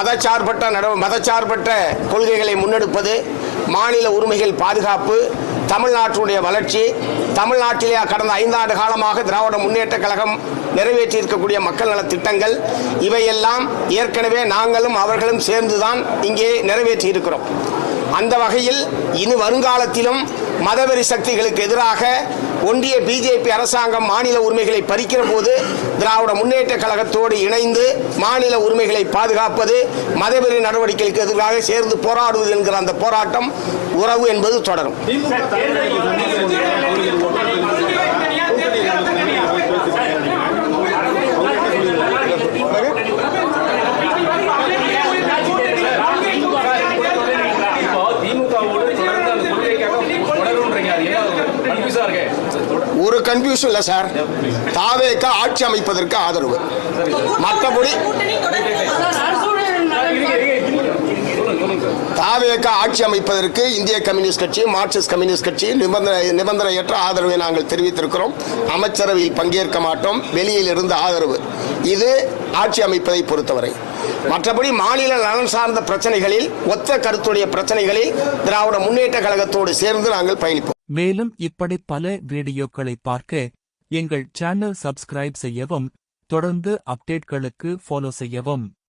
மதச்சார்பற்ற கொள்கைகளை முன்னெடுப்பது, மாநில உரிமைகள் பாதுகாப்பு, தமிழ்நாட்டுடைய வளர்ச்சி, தமிழ்நாட்டிலே கடந்த 5 ஆண்டு காலமாக திராவிட முன்னேற்ற கழகம் நிறைவேற்றி இருக்கக்கூடிய மக்கள் நல திட்டங்கள், இவையெல்லாம் ஏற்கனவே நாங்களும் அவர்களும் சேர்ந்துதான் இங்கே நிறைவேற்றி இருக்கிறோம். அந்த வகையில் இனி வருங்காலத்திலும் மதவெறி சக்திகளுக்கு எதிராக ஒன்றிய பிஜேபி அரசாங்கம் மாநில உரிமைகளை பறிக்கிற போது திராவிட முன்னேற்ற கழகத்தோடு இணைந்து மாநில உரிமைகளை பாதுகாப்பது, மதவெறி நடவடிக்கைகளுக்கு எதிராக சேர்ந்து போராடுவது என்கிற அந்த போராட்டம், உறவு என்பது தொடரும். ஒரு கன்ஃபியூஷன் இல்லை சார். தாவேக ஆட்சி அமைப்பதற்கு ஆதரவு, மற்றபடி தாவேக ஆட்சி அமைப்பதற்கு இந்திய கம்யூனிஸ்ட் கட்சி, மார்க்சிஸ்ட் கம்யூனிஸ்ட் கட்சி நிபந்தனையற்ற ஆதரவை நாங்கள் தெரிவித்திருக்கிறோம். அமைச்சரவையில் பங்கேற்க மாட்டோம், வெளியில் இருந்து ஆதரவு. இது ஆட்சி அமைப்பதை பொறுத்தவரை. மற்றபடி மாநில நலன் சார்ந்த பிரச்சனைகளில், ஒத்த கருத்துடைய பிரச்சனைகளில் திராவிட முன்னேற்ற கழகத்தோடு சேர்ந்து நாங்கள் பயணிப்போம். மேலும் இப்படி பல வீடியோக்களை பார்க்க எங்கள் சேனல் சப்ஸ்கிரைப் செய்யவும், தொடர்ந்து அப்டேட்களுக்கு ஃபாலோ செய்யவும்.